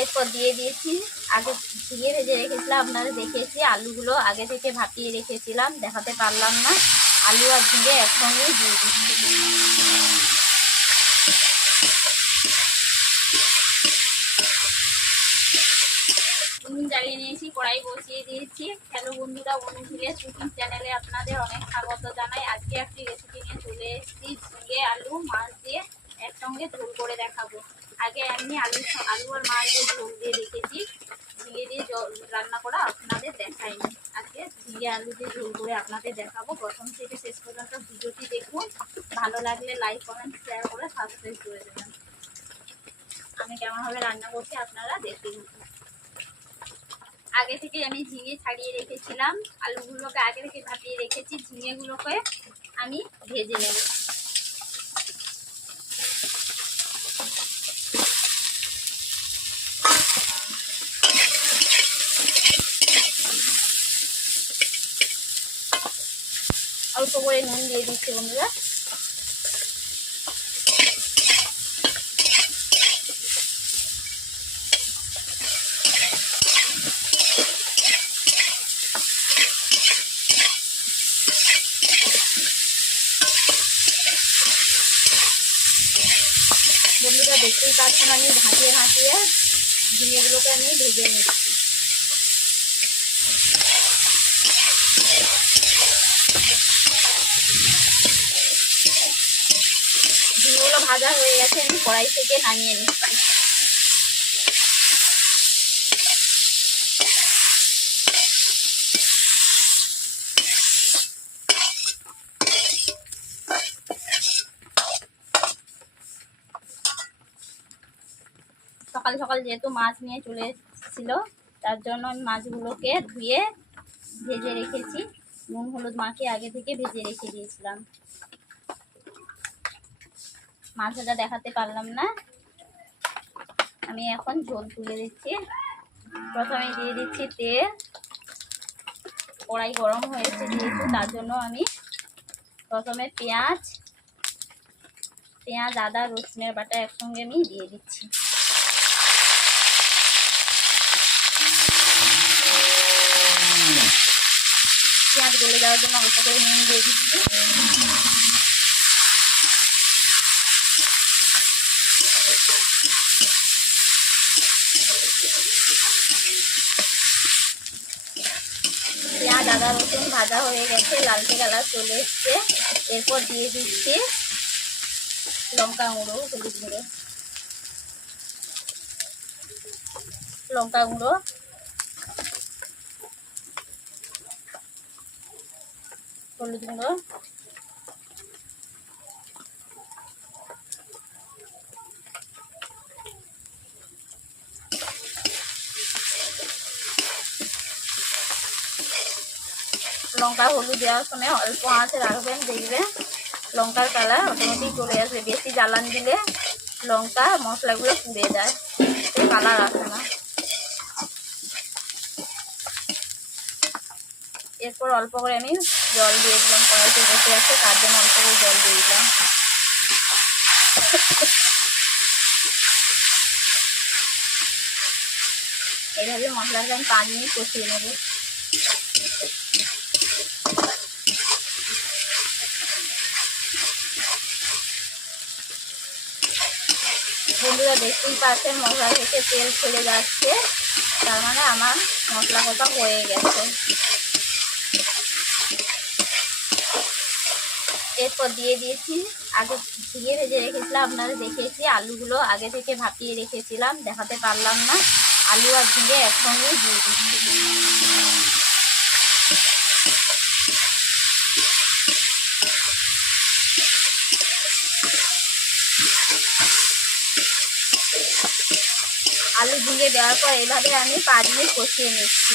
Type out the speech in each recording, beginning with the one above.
এরপর দিয়ে দিয়েছি। আগে ঝিঙে ভেজে রেখেছিলাম, আপনারা দেখিয়েছি আলুগুলো আগে থেকে ভাপিয়ে রেখেছিলাম, দেখাতে পারলাম না। আলু আর ঝিঙে একসঙ্গে দিয়ে দিচ্ছি। উনুন জ্বালিয়ে নিয়েছি, কড়াই বসিয়ে দিয়েছি। হ্যালো বন্ধুরা অনুশীলে কুকিং চ্যানেলে আপনাদের অনেক স্বাগত জানাই। আজকে একটি রেসিপি নিয়ে চলে এসেছি, ঝিঙে, আলু, মাছ দিয়ে একসঙ্গে ঝোল করে দেখাবো। আগে এমনি আলু আলু আর মাছ দিয়ে ঝোল দিয়ে রেখেছি। ঝিঙে দিয়ে রান্না করা আপনাদের দেখাইনি। আজকে ঝিঙে আলু দিয়ে ঝোল করে আপনাদের দেখাবো। প্রথম থেকে শেষ পর্যন্ত ভিডিওটি দেখুন। ভালো লাগলে লাইক, কমেন্ট শেয়ার করে সাবস্ক্রাইব করে দেবেন। আমি কেমনভাবে রান্না করছি আপনারা দেখতে আগে থেকে আমি ঝিঙে ছাড়িয়ে রেখেছিলাম। আলুগুলোকে আগে থেকে ভাপিয়ে রেখেছি। ঝিঙেগুলোকে আমি ভেজে নেব। অল্প করে নুন দিয়ে দিচ্ছি বন্ধুরা। বন্ধুরা, দেখতেই পাচ্ছেন আমি ভাসিয়ে ভাসিয়ে ঝিঙেগুলোকে আমি ভেজে নিচ্ছি। ঝিঙেগুলো ভাজা হয়ে গেছে, আমি কড়াই থেকে নামিয়ে নিচ্ছি। সকাল সকাল যেহেতু মাছ নিয়ে চলে এসেছিল, তার জন্য আমি মাছগুলোকে ধুয়ে ভেজে রেখেছি। নুন, হলুদ মাখিয়ে আগে থেকে ভেজে রেখে দিয়েছিলাম। মাছ ভাজা দেখাতে পারলাম না। আমি এখন ঝোল তুলে দিচ্ছি। প্রথমে দিয়ে দিচ্ছি তেল। কড়াই গরম হয়েছে যেহেতু, তার জন্য আমি প্রথমে পেঁয়াজ পেঁয়াজ, আদা, রসুনের বাটা একসঙ্গে আমি দিয়ে দিচ্ছি। পেঁয়াজ গলে যাওয়ার জন্য অল্প করে নুন দিয়ে দিচ্ছি। পেঁয়াজ আদা রসুন ভাজা হয়ে গেছে, লালচে কালার চলে এসছে। এরপর দিয়ে দিচ্ছি লঙ্কা গুঁড়ো, হলুদ গুঁড়ো। লঙ্কা গুঁড়ো। হলুদ গুঁড়ো লঙ্কা, হলুদ দেওয়ার সময় অল্প আঁচে রাখবেন, দেখবেন লঙ্কার কালার অটোমেটিক চলে আসবে। বেশি জ্বালান দিলে লঙ্কা মশলাগুলো পুড়ে যায়। কালার আসে না। এরপর অল্প করে আমি জল দিয়ে দিলাম। কড়াইতে বসে আছে, তার জন্য অল্প করে জল দিয়ে দিলাম। এইভাবে মশলাটা আমি পাঁচ মিনিট কষিয়ে নেব। বন্ধুরা, দেখতেই পাচ্ছেন মশলা থেকে তেল ছেড়ে যাচ্ছে। তার মানে আমার মশলা কষা হয়ে গেছে। এরপর দিয়ে দিয়েছি। আগে ঝিঙে ভেজে রেখেছিলাম, আপনারা দেখিয়েছি আলুগুলো আগে থেকে ভাপিয়ে রেখেছিলাম, দেখাতে পারলাম না। আলু আর ঝিঙে একসঙ্গে দিয়ে দিচ্ছি। আলু ঝিঙে দেওয়ার পর এভাবে আমি পাঁচ মিনিট কষিয়ে নিচ্ছি।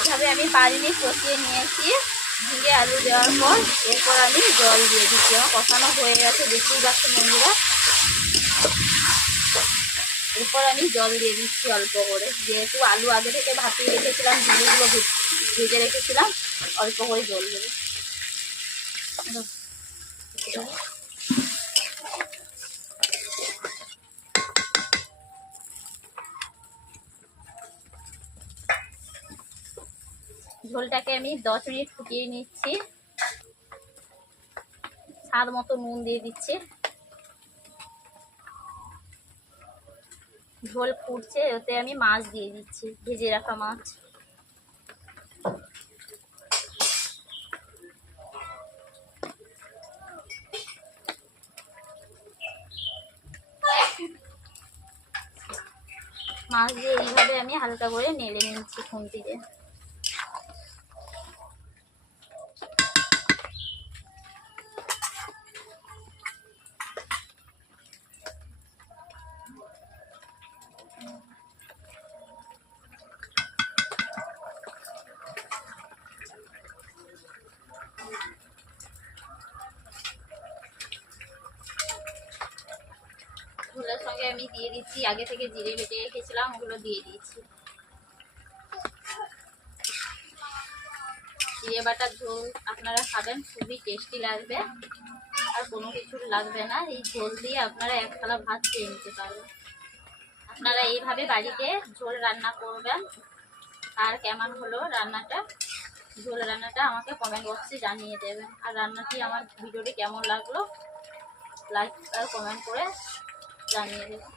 এভাবে আমি পাঁচ মিনিট কষিয়ে নিয়েছি। ঝিঙে, আলু দেওয়ার পর এরপর আমি জল দিয়ে দিচ্ছি। আমার কষানো হয়ে গেছে, দেখতেই পাচ্ছেন বন্ধুরা। এরপর আমি জল দিয়ে দিচ্ছি অল্প করে। যেহেতু আলু আগে থেকে ভাপিয়ে রেখেছিলাম, ঝিঙেগুলো ভেজে রেখেছিলাম অল্প করে জল দেবো। ঝোলটাকে আমি দশ মিনিট ফুটিয়ে নিচ্ছি। স্বাদ মতো নুন দিয়ে দিচ্ছি। ঝোল ফুটছে ওতে আমি মাছ দিয়ে দিচ্ছি, ভেজে রাখা মাছ। মাছ দিয়ে এইভাবে আমি হালকা করে নেড়ে নিচ্ছি খুন্তি দিয়ে ঝোলের সঙ্গে আমি দিয়ে দিচ্ছি, আগে থেকে জিরে বেটে রেখেছিলাম, ওগুলো দিয়ে দিয়েছি। জিরে বাটার ঝোল আপনারা খাবেন, খুবই টেস্টি লাগবে। আর কোনো কিছু লাগবে না, এই ঝোল দিয়ে আপনারা এক থালা ভাত খেয়ে নিতে পারবেন। আপনারা এইভাবে বাড়িতে ঝোল রান্না করবেন। আর কেমন হলো রান্নাটা? ঝোল রান্নাটা আমাকে কমেন্ট বক্সে জানিয়ে দেবেন। আর রান্নাটি আমার ভিডিওটি কেমন লাগল? লাইক আর কমেন্ট করে জানিয়ে দেবো।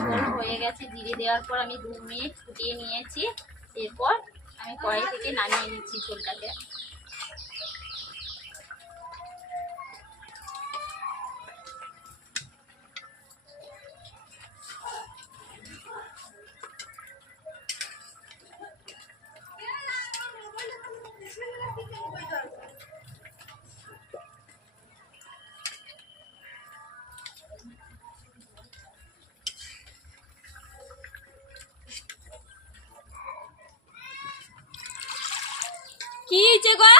ঝোল হয়ে গেছে, জিরে দেওয়ার পর আমি দু মিনিট ফুটিয়ে নিয়েছি। এরপর আমি কড়াই থেকে নামিয়ে নিচ্ছি ঝোলটাকে। কি হয়েছে গো